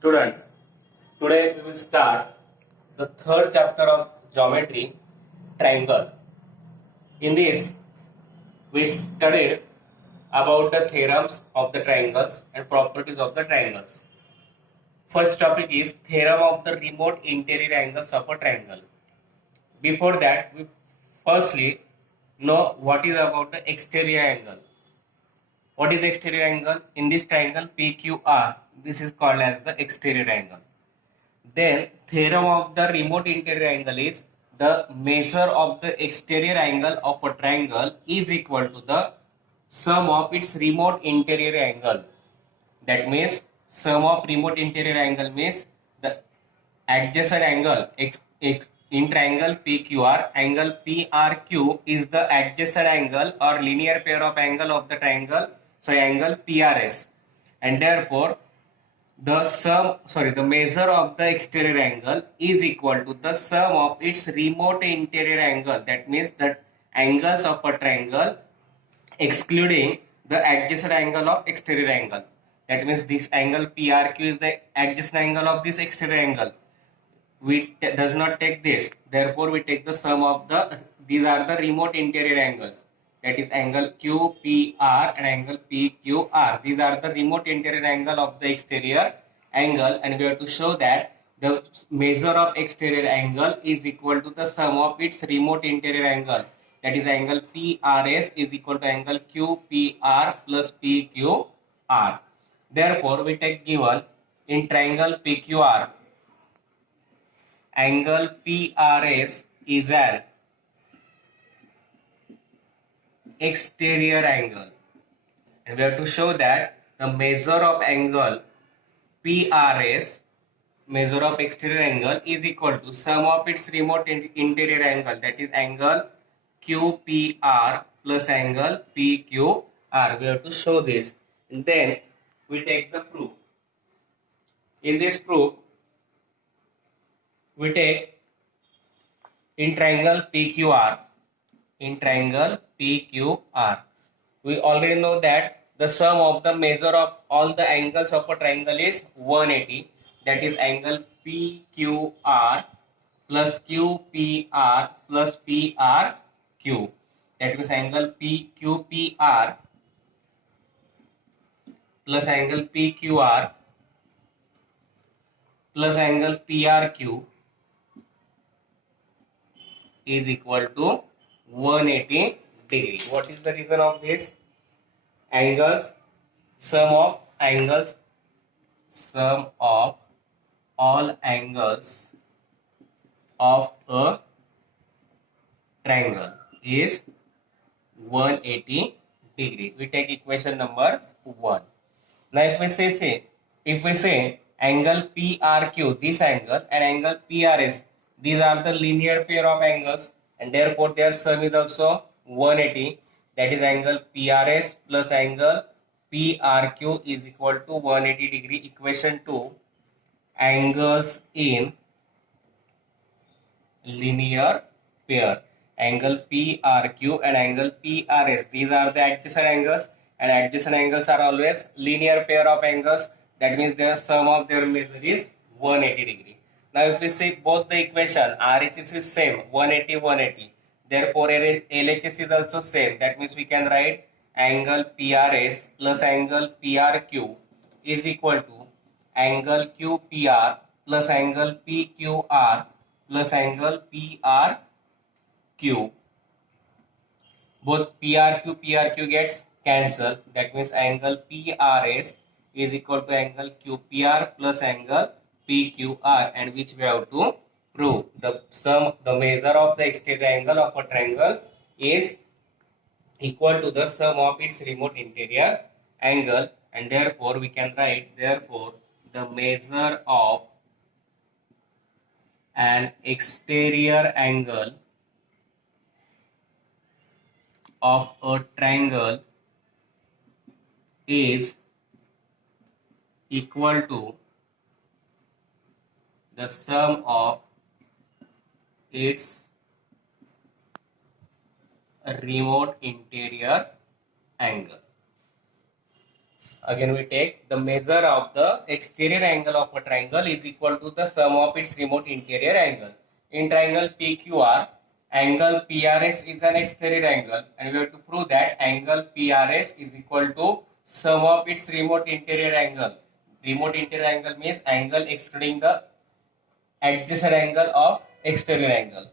Students, today we will start the third chapter of geometry, triangle. In this, we studied about the theorems of the triangles and properties of the triangles. First topic is theorem of the remote interior angles of a triangle. Before that, we firstly know what is about the exterior angle. What is the exterior angle? In this triangle PQR, this is called as the exterior angle. Then theorem of the remote interior angle is the measure of the exterior angle of a triangle is equal to the sum of its remote interior angle. That means sum of remote interior angle means the adjacent angle in triangle PQR, angle PRQ is the adjacent angle or linear pair of angle of the triangle, so angle PRS, and therefore the measure of the exterior angle is equal to the sum of its remote interior angle. That means that angles of a triangle excluding the adjacent angle of exterior angle. That means this angle PRQ is the adjacent angle of this exterior angle. We does not take this. Therefore, we take the sum of these are the remote interior angles. That is angle QPR and angle PQR. These are the remote interior angle of the exterior angle, and we have to show that the measure of exterior angle is equal to the sum of its remote interior angle. That is angle PRS is equal to angle QPR plus PQR. Therefore, we take given in triangle PQR, angle PRS is an exterior angle, and we have to show that the measure of angle PRS, measure of exterior angle, is equal to sum of its remote interior angle, that is angle QPR plus angle PQR. We have to show this, and then we take the proof. In this proof, we take in triangle PQR, we already know that the sum of the measure of all the angles of a triangle is 180. That is angle PQR plus QPR plus PRQ. That means angle PQPR plus angle PQR plus angle PRQ is equal to 180 degree. What is the reason of this? Angles, sum of all angles of a triangle is 180 degree. We take equation number 1. Now if we say angle PRQ, this angle, and angle PRS, these are the linear pair of angles, and therefore their sum is also 180. That is angle PRS plus angle PRQ is equal to 180 degree. Equation 2, angles in linear pair, angle PRQ and angle PRS, these are the adjacent angles, and adjacent angles are always linear pair of angles. That means the sum of their measure is 180 degree. Now if we see both the equation, RHS is same, 180 180. Therefore LHS is also same. That means we can write angle PRS plus angle PRQ is equal to angle QPR plus angle PQR plus angle PRQ. Both PRQ gets cancelled. That means angle PRS is equal to angle QPR plus angle PQR, and which we have to prove. The measure of the exterior angle of a triangle is equal to the sum of its remote interior angle, and therefore we can write, therefore the measure of an exterior angle of a triangle is equal to the sum of its remote interior angle. Again we take the measure of the exterior angle of a triangle is equal to the sum of its remote interior angle. In triangle PQR, angle PRS is an exterior angle, and we have to prove that angle PRS is equal to sum of its remote interior angle. Remote interior angle means angle excluding the adjacent angle of exterior angle.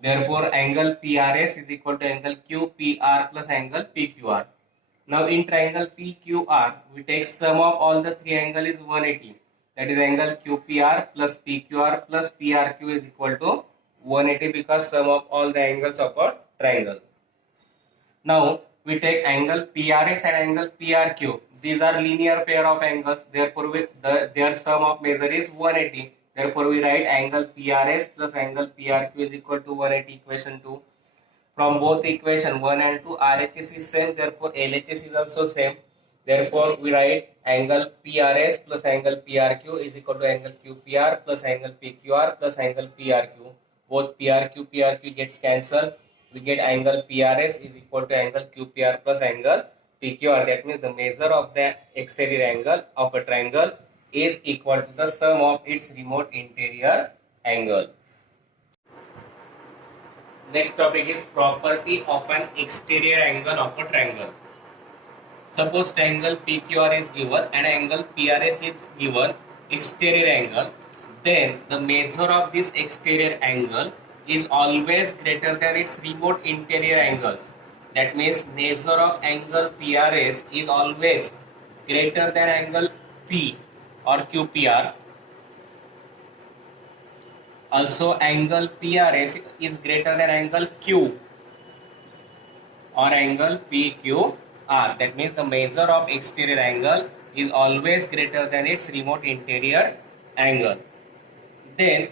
Therefore, angle PRS is equal to angle QPR plus angle PQR. Now, in triangle PQR, we take sum of all the three angles is 180. That is angle QPR plus PQR plus PRQ is equal to 180 because sum of all the angles of a triangle. Now, we take angle PRS and angle PRQ. These are linear pair of angles. Therefore, their sum of measure is 180. Therefore, we write angle PRS plus angle PRQ is equal to 180 equation 2. From both equation 1 and 2, RHS is same. Therefore, LHS is also same. Therefore, we write angle PRS plus angle PRQ is equal to angle QPR plus angle PQR plus angle PRQ. Both PRQ gets cancelled. We get angle PRS is equal to angle QPR plus angle PQR. That means the measure of the exterior angle of a triangle is equal to the sum of its remote interior angle. Next topic is property of an exterior angle of a triangle. Suppose triangle PQR is given and angle PRS is given exterior angle, then the measure of this exterior angle is always greater than its remote interior angles. That means measure of angle PRS is always greater than angle P or QPR. Also, angle PRS is greater than angle Q or angle PQR. That means the measure of exterior angle is always greater than its remote interior angle. Then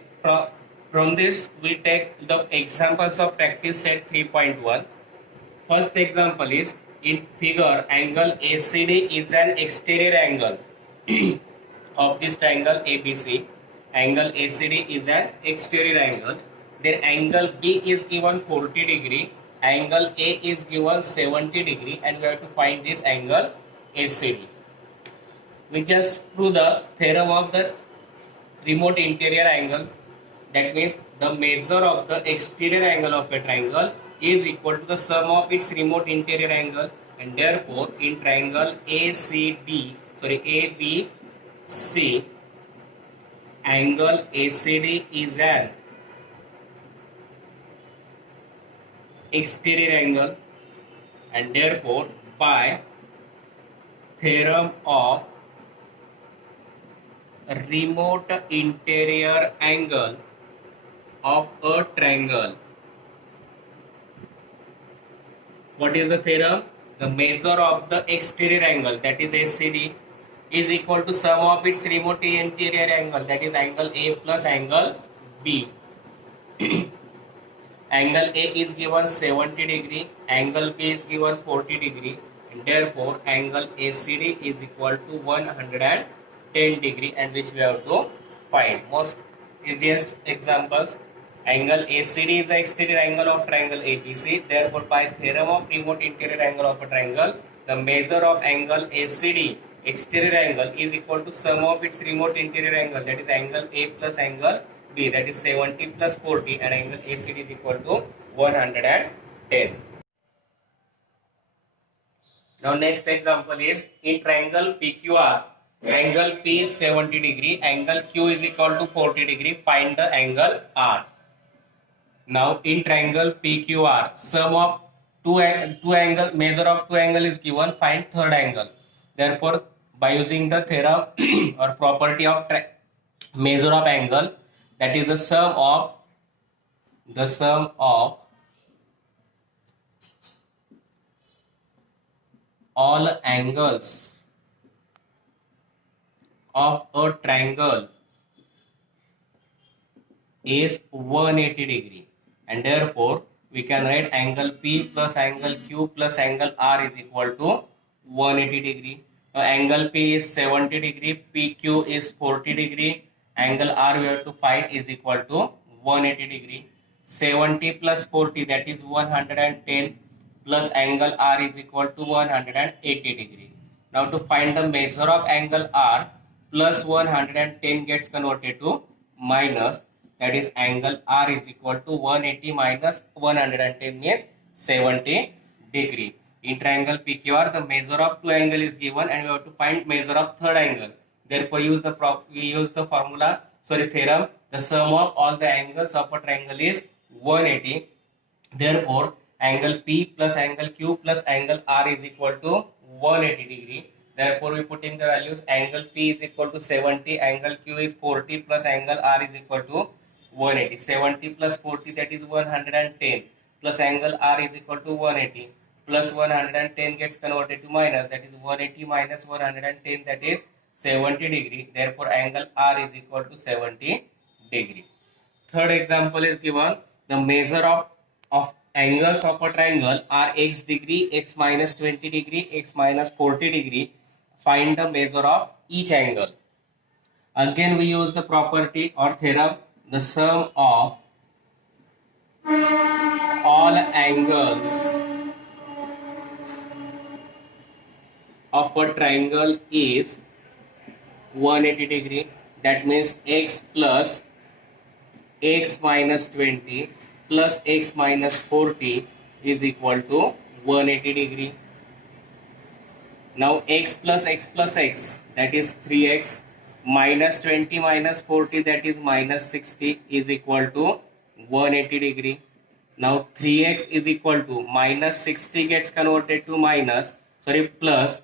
from this we take the examples of practice set 3.1. First example is in figure angle ACD is an exterior angle of this triangle ABC. Angle ACD is an exterior angle. Then angle B is given 40 degree. Angle A is given 70 degree, and we have to find this angle ACD. We just prove the theorem of the remote interior angle. That means the measure of the exterior angle of a triangle is equal to the sum of its remote interior angle, and therefore in triangle ABC, angle ACD is an exterior angle, and therefore by theorem of remote interior angle of a triangle. What is the theorem? The measure of the exterior angle, that is ACD, is equal to sum of its remote interior angle, that is angle A plus angle B. Angle A is given 70 degree, angle B is given 40 degree, and therefore angle ACD is equal to 110 degree, and which we have to find. Most easiest examples, angle ACD is the exterior angle of triangle ABC. Therefore, by theorem of remote interior angle of a triangle, the measure of angle ACD exterior angle is equal to sum of its remote interior angle, that is angle A plus angle B, that is 70 plus 40, and angle ACD is equal to 110. Now next example is in triangle PQR, angle P is 70 degree, angle Q is equal to 40 degree, find the angle R. Now in triangle PQR, sum of two angle, measure of two angle is given, find third angle. Therefore, by using the theorem or property of measure of angle, that is the sum of all angles of a triangle is 180 degree, and therefore we can write angle P plus angle Q plus angle R is equal to 180 degree. Now angle P is 70 degree, PQ is 40 degree, angle R we have to find is equal to 180 degree. 70 plus 40, that is 110, plus angle R is equal to 180 degree. Now to find the measure of angle R, plus 110 gets converted to minus, that is angle R is equal to 180 minus 110 means 70 degree. In triangle PQR, the measure of two angle is given and we have to find measure of third angle. Therefore, we use the theorem. The sum of all the angles of a triangle is 180. Therefore, angle P plus angle Q plus angle R is equal to 180 degree. Therefore, we put in the values. Angle P is equal to 70, angle Q is 40 plus angle R is equal to 180. 70 plus 40, that is 110, plus angle R is equal to 180, plus 110 gets converted to minus, that is 180 minus 110, that is 70 degree. Therefore, angle R is equal to 70 degree. Third example is given. The measure of angles of a triangle are x degree, x minus 20 degree, x minus 40 degree. Find the measure of each angle. Again, we use the property or theorem. The sum of all angles of a triangle is 180 degree. That means x plus x minus 20 plus x minus 40 is equal to 180 degree. Now x plus x, that is 3x, minus 20 minus 40, that is minus 60, is equal to 180 degree. Now 3x is equal to minus 60 gets converted to plus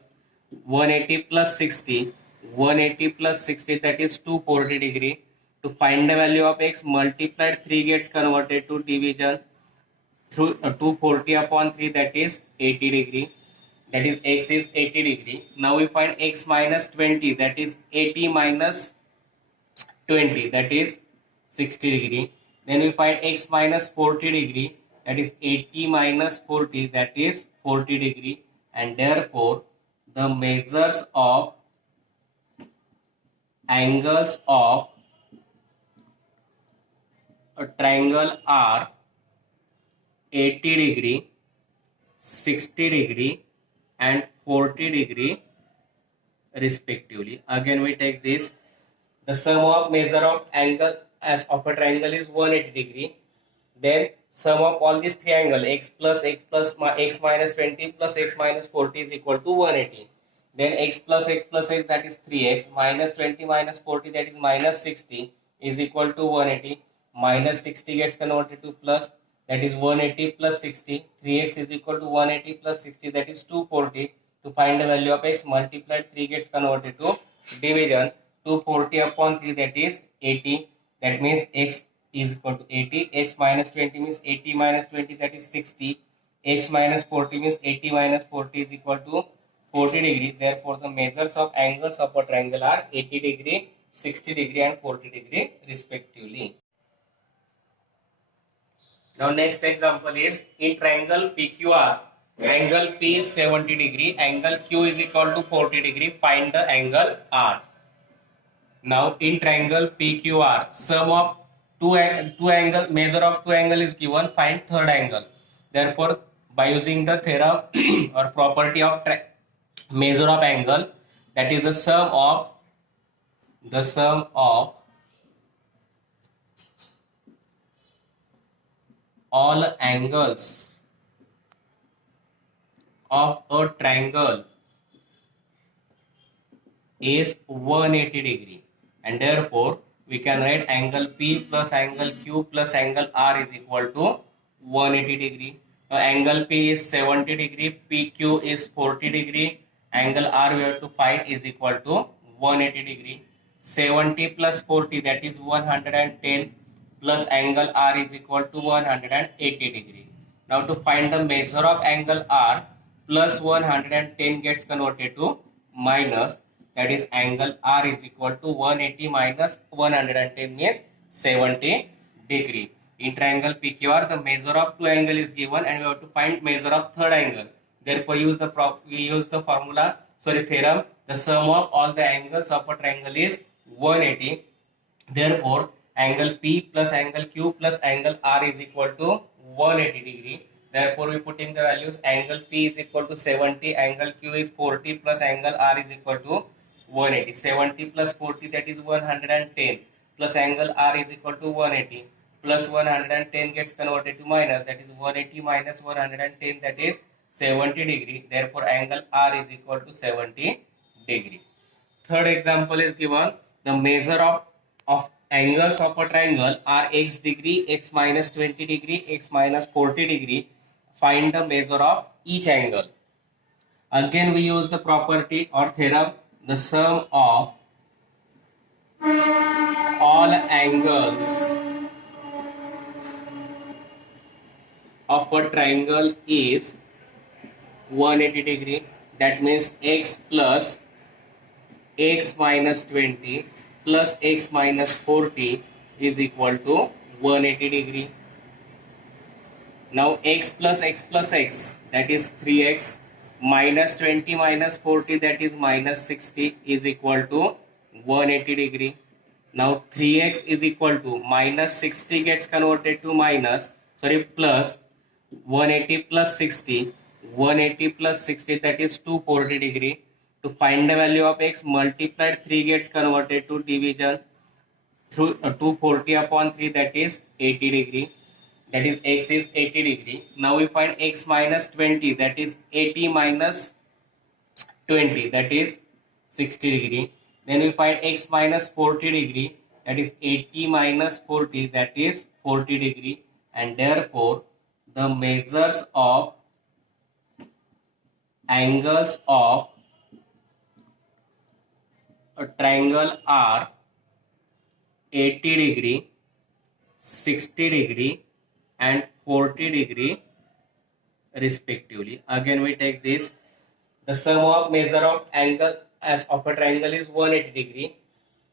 180 plus 60, 180 plus 60, that is 240 degree. To find the value of x, multiplied 3 gets converted to division through 240 upon 3, that is 80 degree. That is x is 80 degree. Now we find x minus 20, that is 80 minus 20, that is 60 degree. Then we find x minus 40 degree, that is 80 minus 40, that is 40 degree. And therefore, the measures of angles of a triangle are 80 degree, 60 degree and 40 degree respectively. Again, we take this. The sum of measure of angle as of a triangle is 180 degree. Then sum of all these three angles, x plus x minus 20 plus x minus 40 is equal to 180. Then x plus x, that is 3x, minus 20 minus 40, that is minus 60, is equal to 180. Minus 60 gets converted to plus, that is 180 plus 60. 3x is equal to 180 plus 60, that is 240. To find the value of x, multiplied 3 gets converted to division. 240 upon 3, that is 80. That means x is equal to 80. X minus 20 means 80 minus 20, that is 60. X minus 40 means 80 minus 40 is equal to 40 degree. Therefore, the measures of angles of a triangle are 80 degree, 60 degree and 40 degree respectively. Now next example is in triangle PQR. Angle P is 70 degree, angle Q is equal to 40 degree. Find the angle R. Now in triangle PQR, sum of two angle, measure of two angle is given. Find third angle. Therefore, by using the theorem or property of measure of angle, that is the sum of all angles of a triangle is 180 degree, and therefore we can write angle P plus angle Q plus angle R is equal to 180 degree. Now angle P is 70 degree, PQ is 40 degree, angle R we have to find is equal to 180 degree. 70 plus 40, that is 110, plus angle R is equal to 180 degree. Now to find the measure of angle R, plus 110 gets converted to minus, that is angle R is equal to 180 minus 110 means 70 degree. In triangle PQR, the measure of two angle is given and we have to find measure of third angle. Therefore, we use the theorem. The sum of all the angles of a triangle is 180. Therefore, angle P plus angle Q plus angle R is equal to 180 degree. Therefore, we put in the values. Angle P is equal to 70, angle Q is 40 plus angle R is equal to 180. 70 plus 40, that is 110, plus angle R is equal to 180, plus 110 gets converted to minus, that is 180 minus 110, that is 70 degree. Therefore, angle R is equal to 70 degree. Third example is given. The measure of angles of a triangle are x degree, x minus 20 degree, x minus 40 degree. Find the measure of each angle. Again, we use the property or theorem. The sum of all angles of a triangle is 180 degree. That means x plus x minus 20 plus x minus 40 is equal to 180 degree. Now x plus x that is 3x minus 20 minus 40 that is minus 60 is equal to 180 degree. Now 3x is equal to minus 60 gets converted to plus 180 plus 60, 180 plus 60 that is 240 degree. To find the value of x, multiplied 3 gets converted to division through 240 upon 3 that is 80 degree. That is x is 80 degree. Now we find x minus 20 that is 80 minus 20 that is 60 degree. Then we find x minus 40 degree that is 80 minus 40 that is 40 degree, and therefore the measures of angles of a triangle are 80 degree, 60 degree and 40 degree respectively. Again we take this. The sum of measure of angle as of a triangle is 180 degree.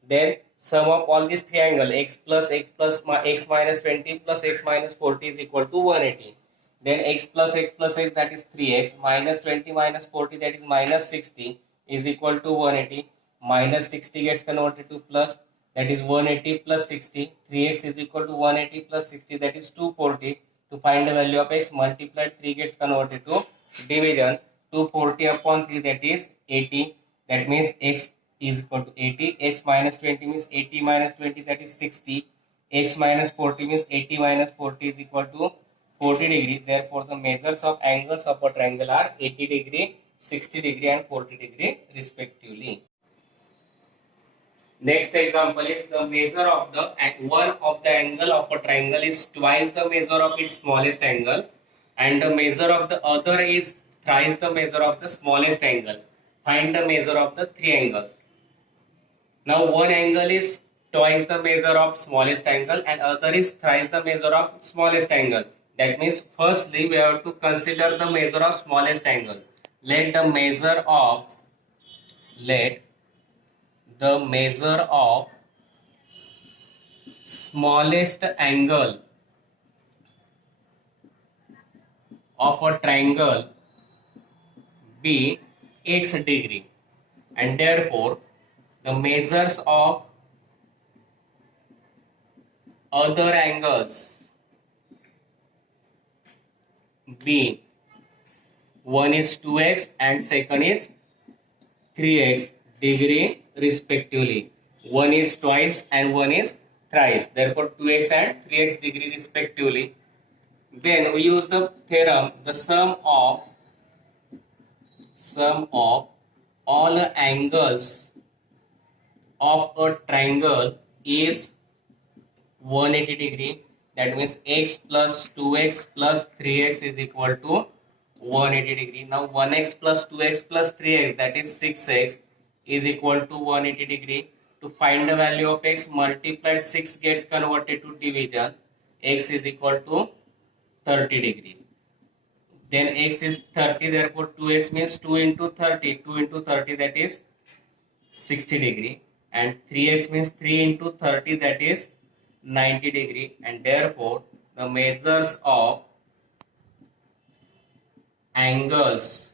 Then sum of all these three angles x plus x minus 20 plus x minus 40 is equal to 180. Then x plus x that is 3x minus 20 minus 40 that is minus 60 is equal to 180. Minus 60 gets converted to plus, that is 180 plus 60. 3x is equal to 180 plus 60 that is 240. To find the value of x, multiplied 3 gets converted to division. 240 upon 3 that is 80. That means x is equal to 80. X minus 20 means 80 minus 20 that is 60. X minus 40 means 80 minus 40 is equal to 40 degree. Therefore the measures of angles of a triangle are 80 degree, 60 degree and 40 degree respectively. Next example is the measure of the one of the angle of a triangle is twice the measure of its smallest angle, and the measure of the other is thrice the measure of the smallest angle. Find the measure of the three angles. Now one angle is twice the measure of smallest angle and other is thrice the measure of smallest angle. That means firstly we have to consider the measure of smallest angle. Let the measure of smallest angle of a triangle be x degree, and therefore the measures of other angles be one is 2x and second is 3x degree respectively. One is twice and one is thrice. Therefore 2x and 3x degree respectively. Then we use the theorem, the sum of all angles of a triangle is 180 degree. That means x plus 2x plus 3x is equal to 180 degree. Now 1x plus 2x plus 3x that is 6x is equal to 180 degree. To find the value of x, multiplied 6 gets converted to division. X is equal to 30 degree. Then x is 30, therefore 2x means 2 into 30. 2 into 30 that is 60 degree. And 3x means 3 into 30 that is 90 degree. And therefore the measures of angles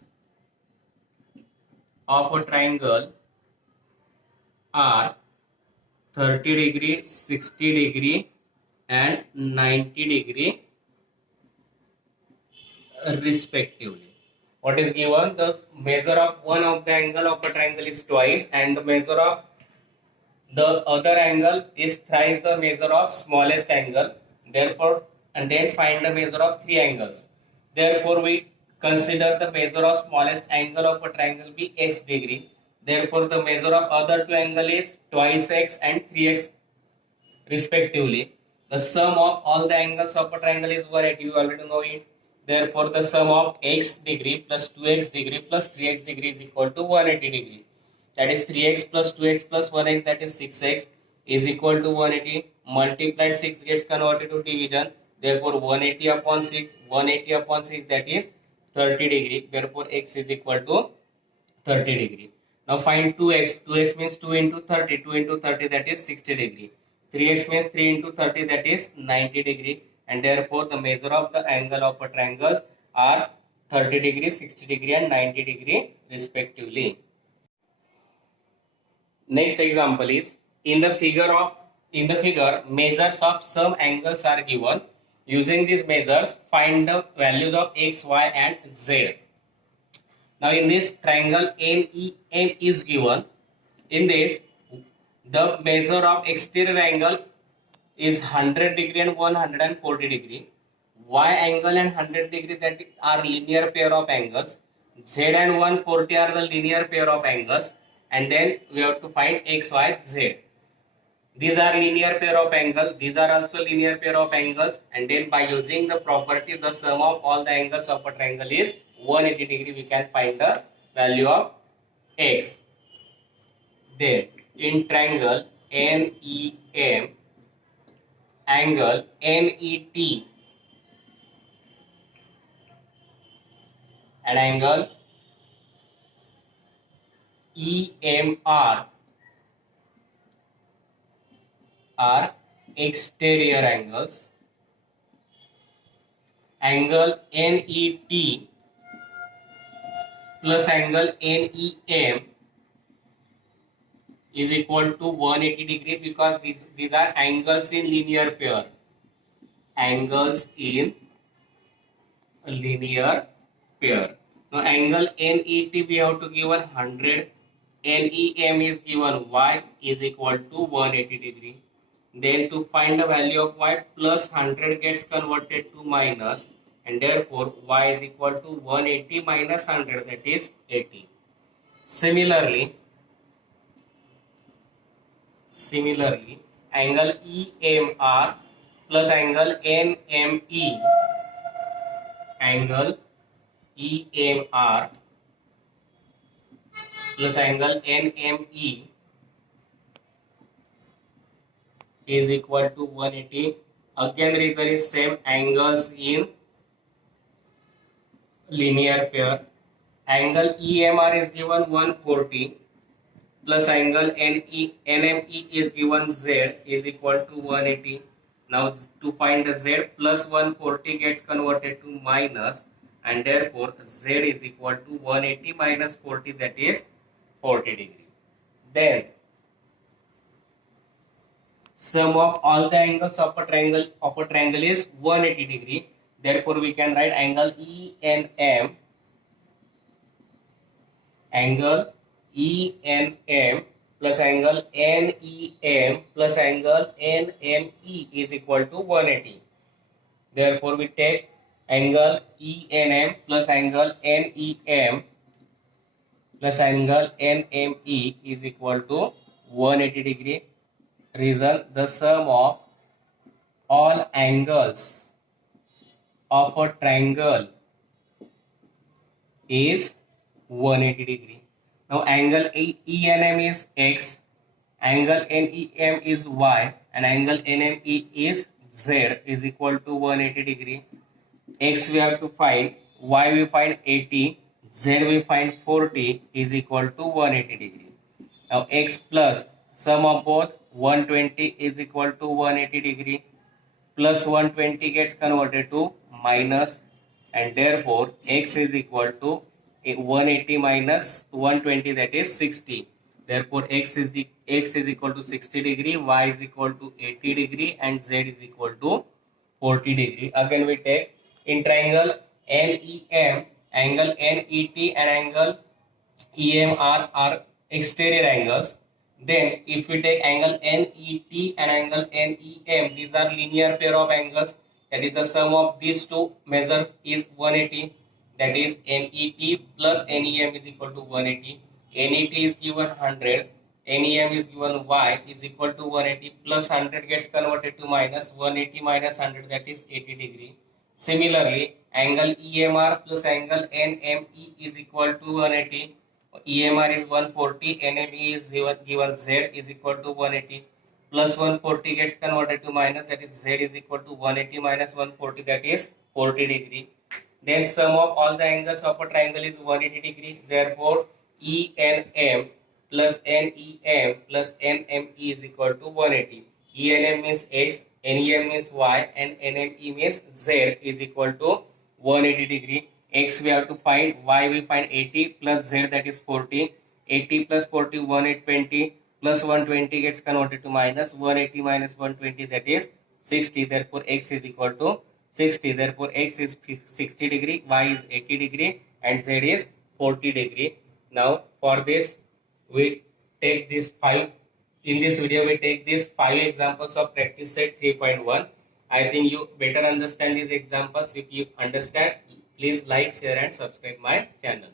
of a triangle are 30 degree, 60 degree and 90 degree respectively. What is given? The measure of one of the angle of a triangle is twice, and the measure of the other angle is thrice the measure of smallest angle. Therefore, and then find the measure of three angles. Therefore, we consider the measure of smallest angle of a triangle be x degree. Therefore, the measure of other two angle is twice x and 3x respectively. The sum of all the angles of a triangle is 180. You already know it. Therefore, the sum of x degree plus 2x degree plus 3x degree is equal to 180 degree. That is 3x plus 2x plus 1x, that is 6x, is equal to 180. Multiplied 6 gets converted to division. Therefore, 180 upon 6, 180 upon 6, that is 30 degree. Therefore, x is equal to 30 degree. Now find 2x. 2x means 2 into 30. 2 into 30, that is 60 degree. 3x means 3 into 30, that is 90 degree. And therefore, the measure of the angle of a triangle are 30 degree, 60 degree and 90 degree respectively. Next example is in the figure measures of some angles are given. Using these measures, find the values of x, y and z. Now in this triangle NEM is given. In this, the measure of exterior angle is 100 degree and 140 degree. Y angle and 100 degree, that are linear pair of angles. Z and 140 are the linear pair of angles. And then we have to find x, y, z. These are linear pair of angles. These are also linear pair of angles. And then by using the property, the sum of all the angles of a triangle is 180 degree. We can find the value of x. Then in triangle NEM, angle NET and angle EMR are exterior angles. Angle NET plus angle NEM is equal to 180 degree because these are angles in linear pair. Angles in linear pair. Now angle NET we have to give 100. NEM is given y is equal to 180 degree. Then to find the value of y, plus 100 gets converted to minus, and therefore y is equal to 180 minus 100, that is 80. Similarly, angle EMR plus angle NME, angle EMR plus angle NME is equal to 180. Again, reason is same, angles in linear pair. Angle EMR is given 140 plus angle NME is given Z is equal to 180. Now to find the Z, plus 140 gets converted to minus, and therefore Z is equal to 180 minus 40, that is 40 degree. Then sum of all the angles of a triangle is 180 degree. Therefore we can write angle ENM plus angle NEM plus angle NME is equal to 180. Therefore we take angle ENM plus angle NEM plus angle NME is equal to 180 degree. Reason, the sum of all angles of a triangle is 180 degree. Now angle ENM is x, angle NEM is y, and angle NME is z is equal to 180 degree. X we have to find, y we find 80, z we find 40 is equal to 180 degree. Now x plus sum of both 120 is equal to 180 degree, plus 120 gets converted to minus, and therefore x is equal to 180 minus 120, that is 60. Therefore x is equal to 60 degree, y is equal to 80 degree, and z is equal to 40 degree. Again we take in triangle NEM, angle NET and angle EMR are exterior angles. Then if we take angle NET and angle NEM, these are linear pair of angles. That is the sum of these two measures is 180. That is NET plus NEM is equal to 180. NET is given 100. NEM is given Y is equal to 180 plus 100 gets converted to minus 180 minus 100, that is 80 degree. Similarly, angle EMR plus angle NME is equal to 180. EMR is 140, NME is given Z is equal to 180 plus 140 gets converted to minus, that is Z is equal to 180 minus 140, that is 40 degree. Then sum of all the angles of a triangle is 180 degree. Therefore, ENM plus NEM plus NME is equal to 180. ENM means X, NEM means Y, and NME means Z is equal to 180 degree. X we have to find, Y we find 80 plus Z, that is 40. 80 plus 40, 120 plus 120 gets converted to minus 180 minus 120, that is 60. Therefore, X is equal to 60. Therefore, X is 60 degree, Y is 80 degree, and Z is 40 degree. Now, for this, we take this 5. In this video, we take these 5 examples of practice set 3.1. I think you better understand these examples. If you understand, please like, share, and subscribe my channel.